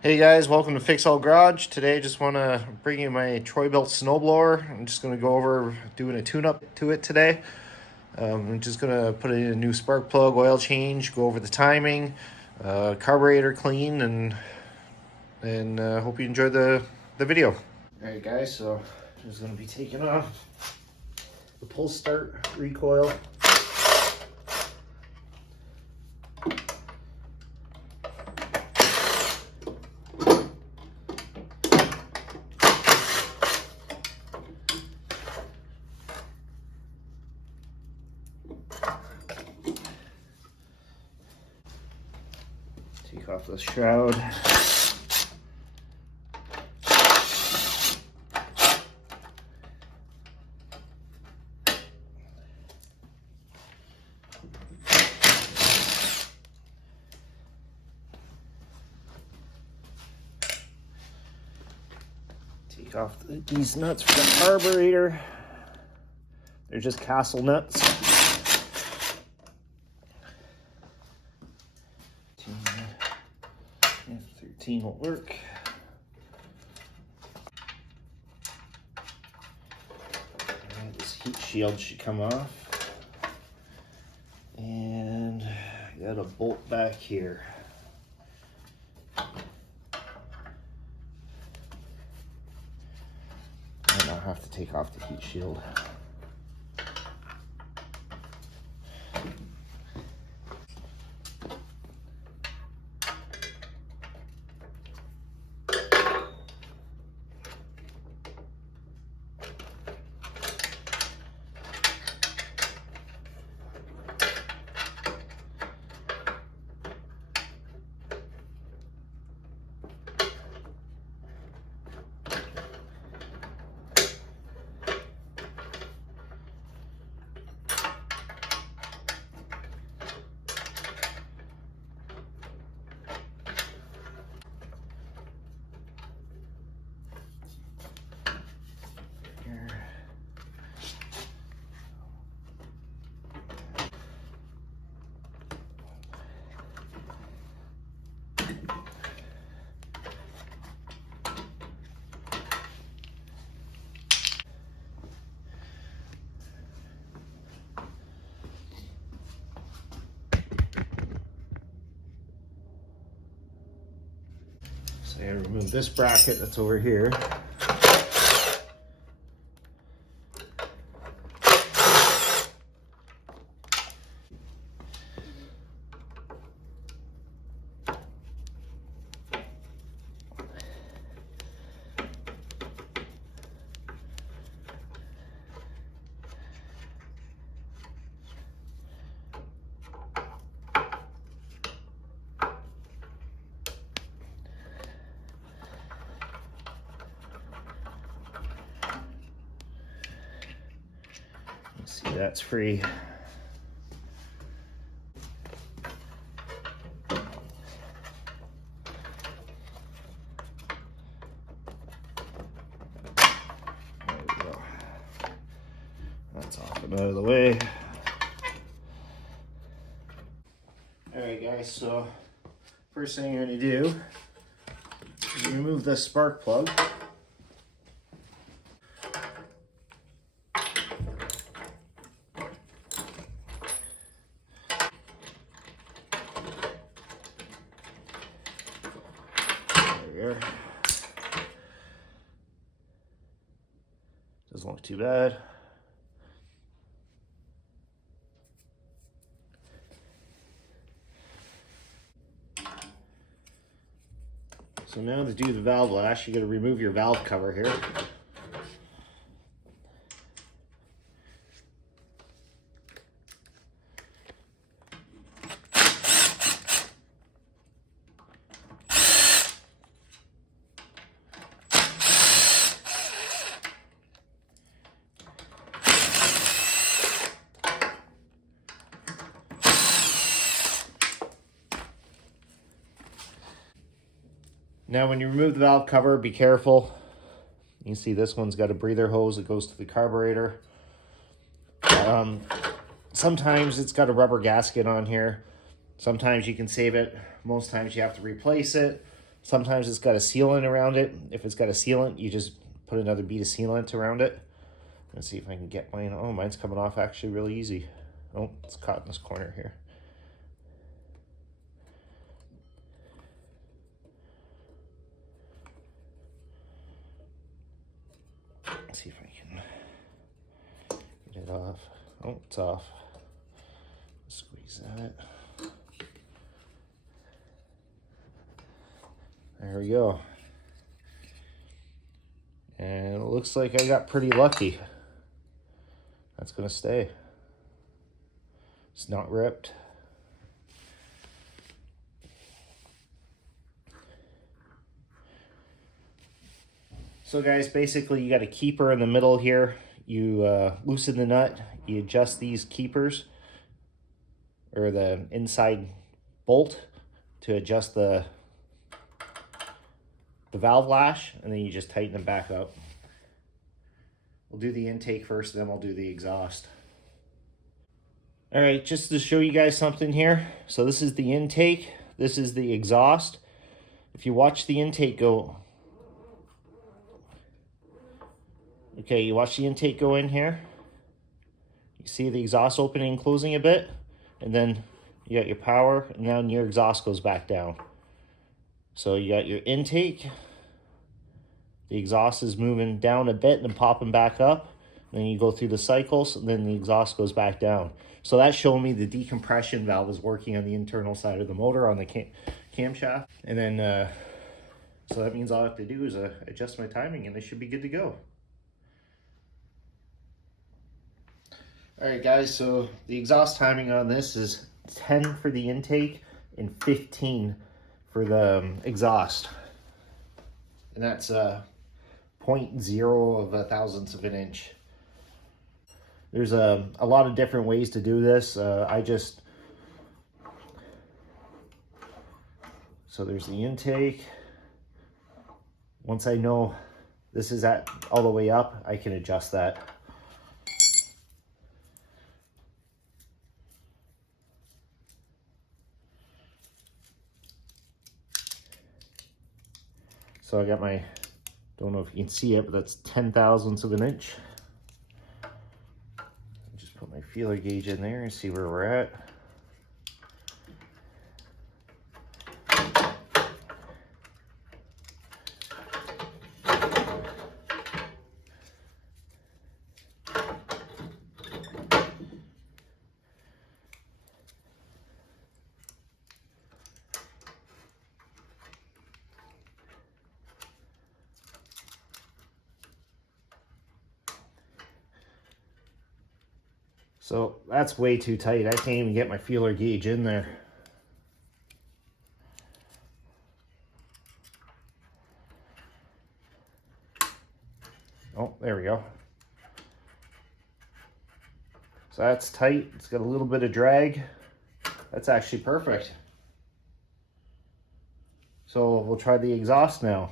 Hey guys, welcome to Fixall Garage. Today I just want to bring you my Troy-Bilt Snowblower. I'm just going to go over doing a tune-up to it today. I'm just going to put in a new spark plug, oil change, go over the timing, carburetor clean, and hope you enjoy the video. Alright guys, so I'm just going to be taking off the pull start recoil. Take off the shroud. Take off these nuts for the carburetor. They're just castle nuts. 13 will work. And this heat shield should come off. And I got a bolt back here. And I'll have to take off the heat shield. So I gotta remove this bracket that's over here. See, that's free. There we go. That's off and out of the way. Alright guys, so first thing you're going to do is remove the spark plug. Doesn't look too bad. So now to do the valve lash, you got to remove your valve cover here. Now when you remove the valve cover, be careful. You can see this one's got a breather hose that goes to the carburetor. Sometimes it's got a rubber gasket on here. Sometimes you can save it. Most times you have to replace it. Sometimes it's got a sealant around it. If it's got a sealant, you just put another bead of sealant around it. Let's see if I can get mine. Oh, mine's coming off actually really easy. Oh, it's caught in this corner here. Let's see if I can get it off. Oh, it's off. Squeeze that. There we go. And it looks like I got pretty lucky. That's gonna stay. It's not ripped. So guys, basically you got a keeper in the middle here. You loosen the nut, you adjust these keepers, or the inside bolt to adjust the valve lash, and then you just tighten them back up. We'll do the intake first, then we'll do the exhaust. All right, just to show you guys something here. So this is the intake, this is the exhaust. If you watch the intake go, okay, you watch the intake go in here. You see the exhaust opening and closing a bit, and then you got your power, and now your exhaust goes back down. So you got your intake, the exhaust is moving down a bit and then popping back up. Then you go through the cycles, and then the exhaust goes back down. So that's showing me the decompression valve is working on the internal side of the motor on the camshaft. And then, so that means all I have to do is adjust my timing, and I should be good to go. All right, guys, so the exhaust timing on this is 10 for the intake and 15 for the exhaust. And that's 0.0 of a thousandth of an inch. There's a lot of different ways to do this. So there's the intake. Once I know this is at all the way up, I can adjust that. So I got my, don't know if you can see it, but that's 10 thousandths of an inch. Just put my feeler gauge in there and see where we're at. So that's way too tight. I can't even get my feeler gauge in there. Oh, there we go. So that's tight. It's got a little bit of drag. That's actually perfect. So we'll try the exhaust now.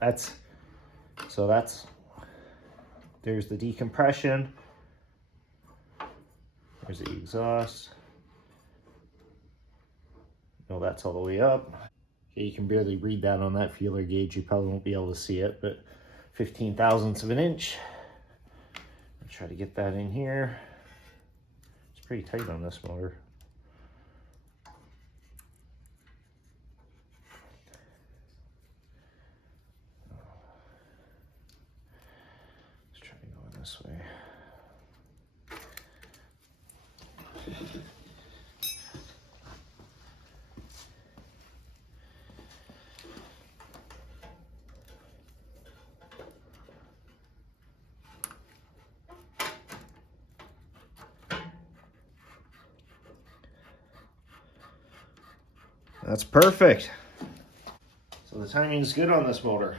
There's the decompression. There's the exhaust. No, that's all the way up. Okay, you can barely read that on that feeler gauge. You probably won't be able to see it, but 15 thousandths of an inch. I'll try to get that in here. It's pretty tight on this motor. Let's try going this way. That's perfect. So the timing's good on this motor.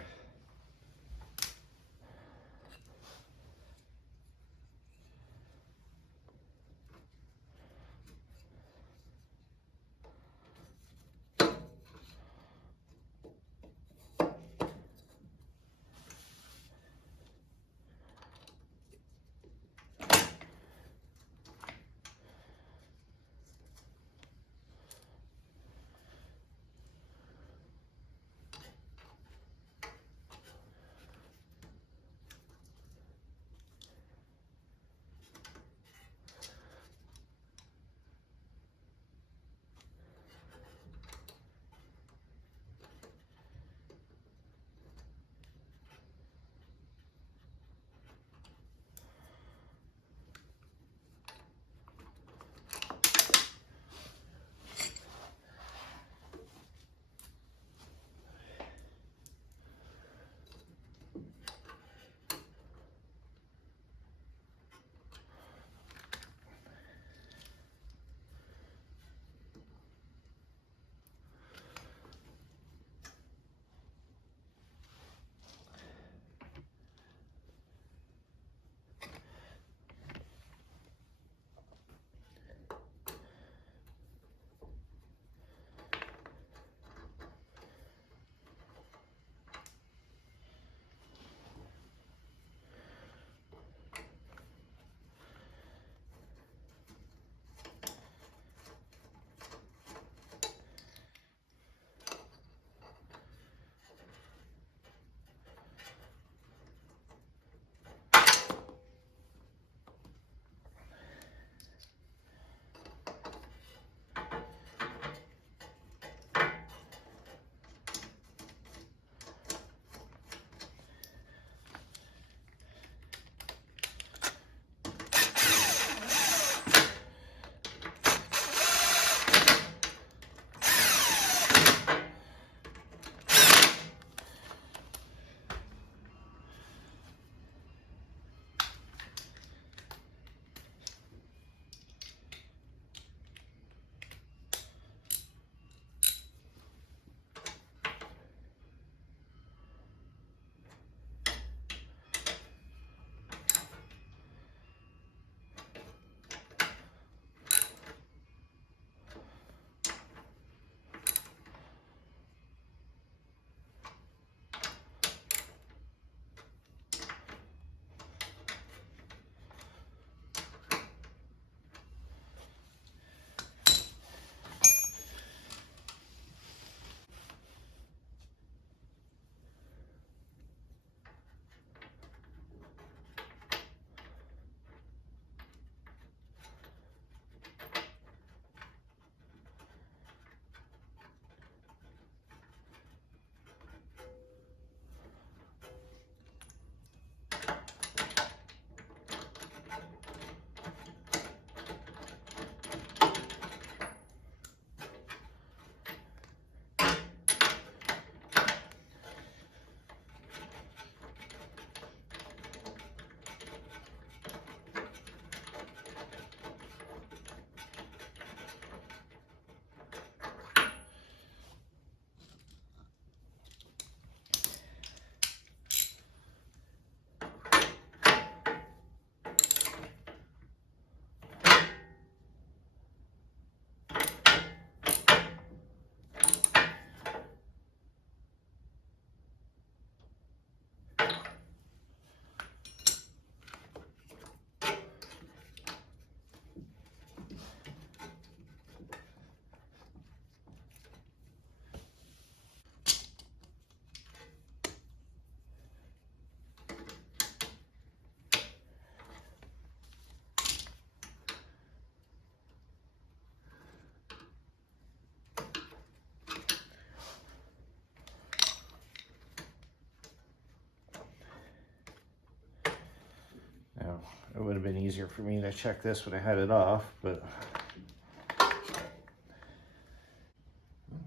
It would have been easier for me to check this when I had it off, but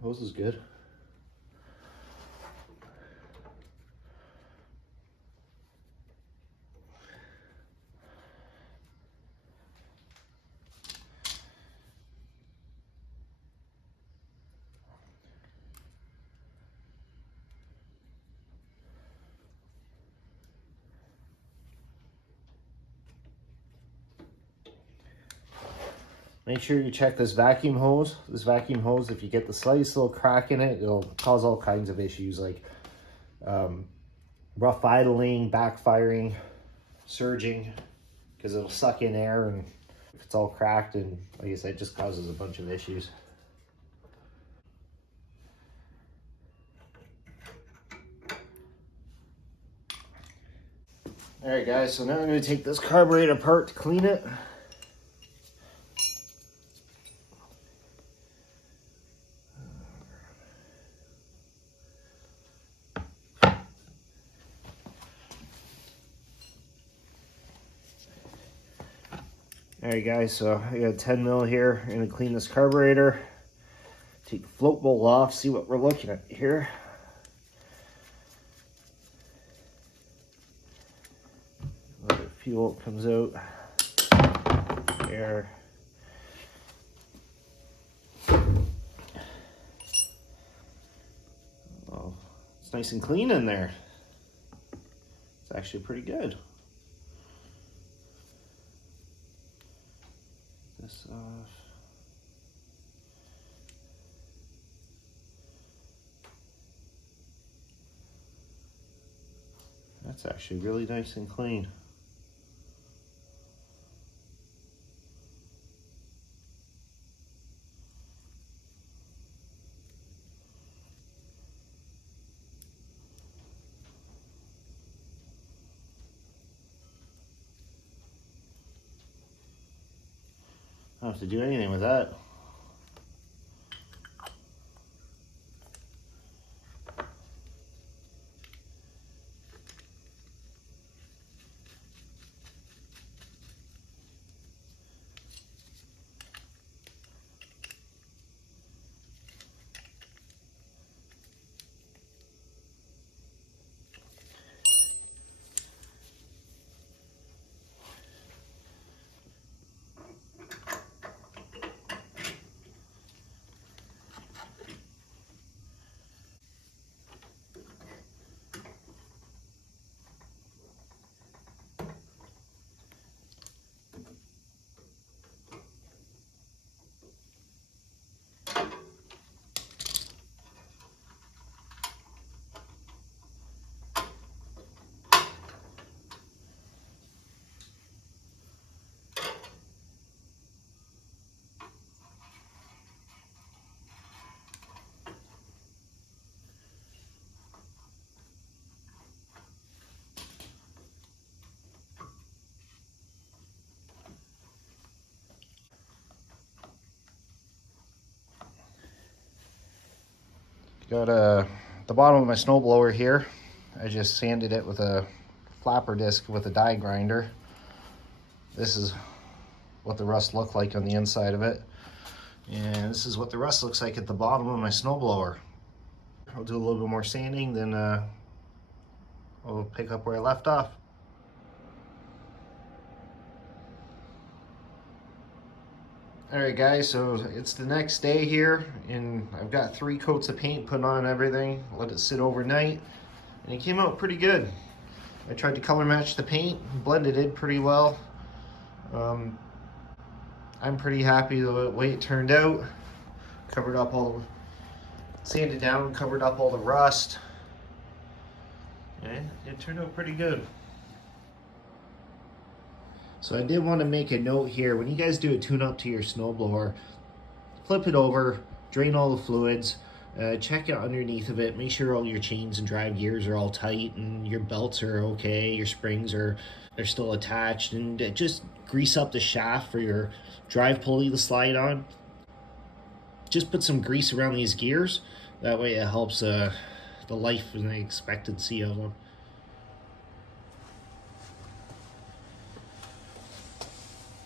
hose is good. Make sure you check this vacuum hose. This vacuum hose, if you get the slightest little crack in it, it'll cause all kinds of issues like rough idling, backfiring, surging, because it'll suck in air, and if it's all cracked, and like I said, it just causes a bunch of issues. All right, guys, so now I'm going to take this carburetor apart to clean it. Alright guys, so I got a 10 mil here. I'm going to clean this carburetor. Take the float bowl off, see what we're looking at here. A little bit of fuel comes out. Air. Oh, it's nice and clean in there. It's actually pretty good. This off. That's actually really nice and clean. I don't have to do anything with that. Got the bottom of my snowblower here. I just sanded it with a flapper disc with a die grinder. This is what the rust looked like on the inside of it. And this is what the rust looks like at the bottom of my snowblower. I'll do a little bit more sanding, then I'll pick up where I left off. Alright guys, so it's the next day here, and I've got 3 coats of paint put on everything, let it sit overnight, and it came out pretty good. I tried to color match the paint, blended it pretty well. I'm pretty happy the way it turned out. Covered up all the, sanded down, covered up all the rust, and it turned out pretty good. So I did want to make a note here, when you guys do a tune-up to your snowblower, flip it over, drain all the fluids, check it underneath of it, make sure all your chains and drive gears are all tight and your belts are okay, your springs are still attached, and just grease up the shaft for your drive pulley to slide on. Just put some grease around these gears, that way it helps the life and the expectancy of them.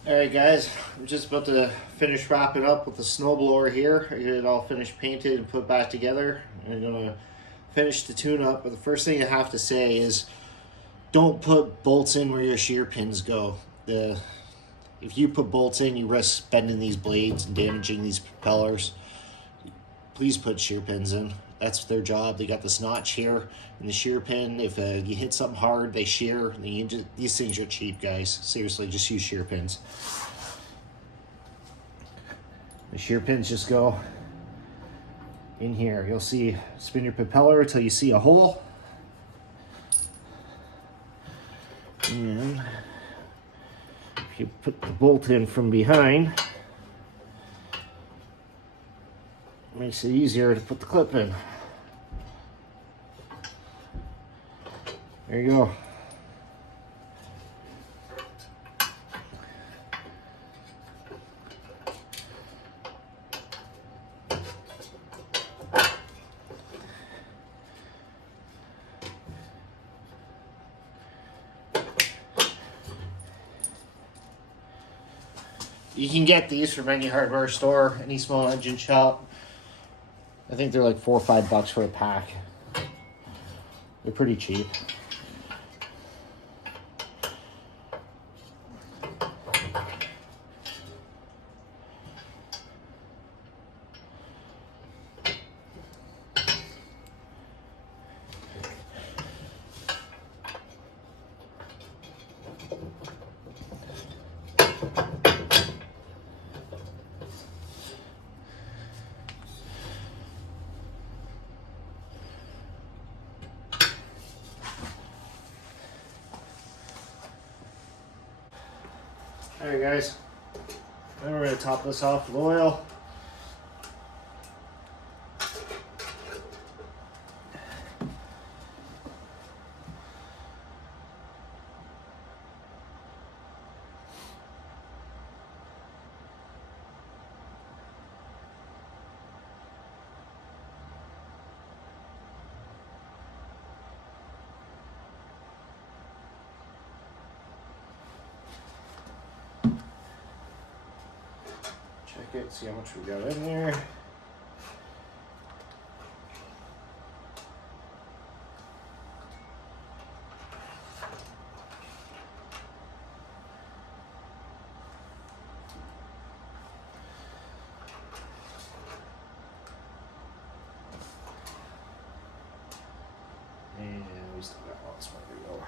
Alright guys, I'm just about to finish wrapping up with the snowblower here. I get it all finished painted and put back together. I'm gonna finish the tune up, but the first thing I have to say is don't put bolts in where your shear pins go. If you put bolts in, you risk bending these blades and damaging these propellers. Please put shear pins in. That's their job. They got this notch here and the shear pin. If you hit something hard, they shear. These things are cheap, guys. Seriously, just use shear pins. The shear pins just go in here. You'll see, spin your propeller until you see a hole. And if you put the bolt in from behind, it makes it easier to put the clip in. There you go. You can get these from any hardware store, any small engine shop. I think they're like $4 or $5 for a pack. They're pretty cheap. Alright guys, then we're going to top this off with oil. Check it, see how much we got in there. And we still got lots more to go.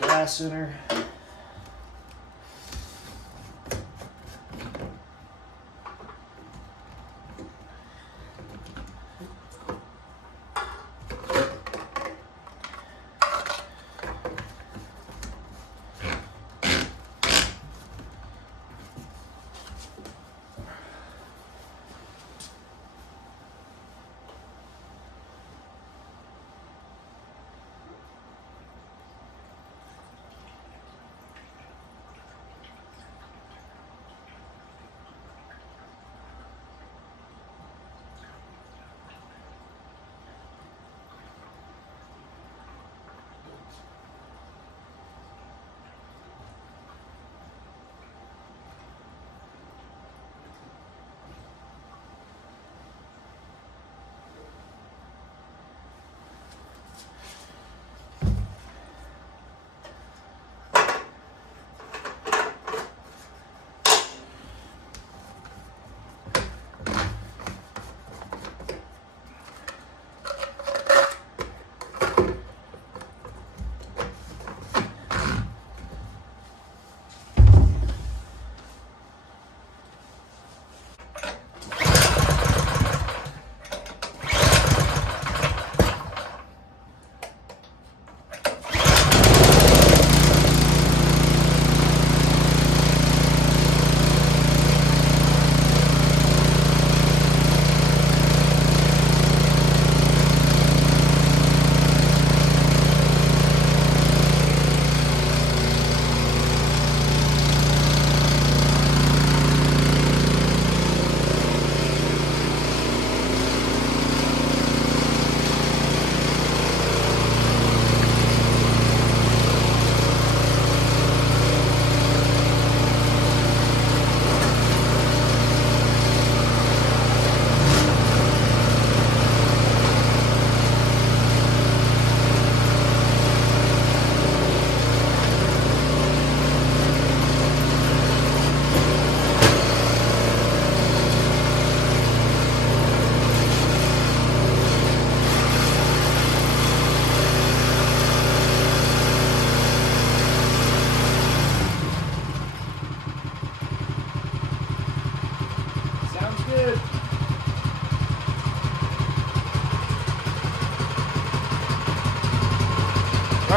Gas in her.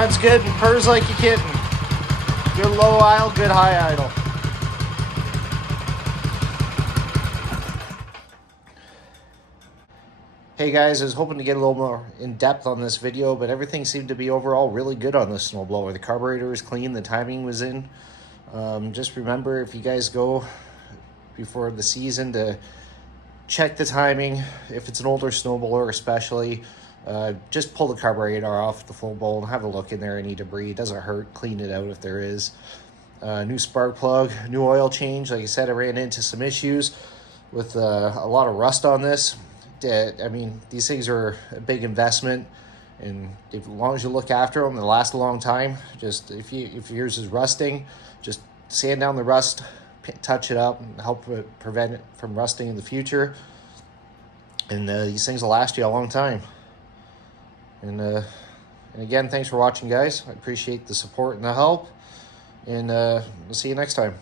Runs good and purrs like a kitten. Good low idle, good high idle. Hey guys, I was hoping to get a little more in depth on this video, but everything seemed to be overall really good on this snowblower. The carburetor was clean, the timing was in. Just remember, if you guys go before the season, to check the timing. If it's an older snowblower especially, just pull the carburetor off the full bowl and have a look in there. Any debris, it doesn't hurt, clean it out if there is. New spark plug, new oil change. Like I said, I ran into some issues with a lot of rust on this. I mean, these things are a big investment, and as long as you look after them, they last a long time. Just if yours is rusting, just sand down the rust, touch it up, and help prevent it from rusting in the future. And these things will last you a long time. And again, thanks for watching, guys. I appreciate the support and the help, and we'll see you next time.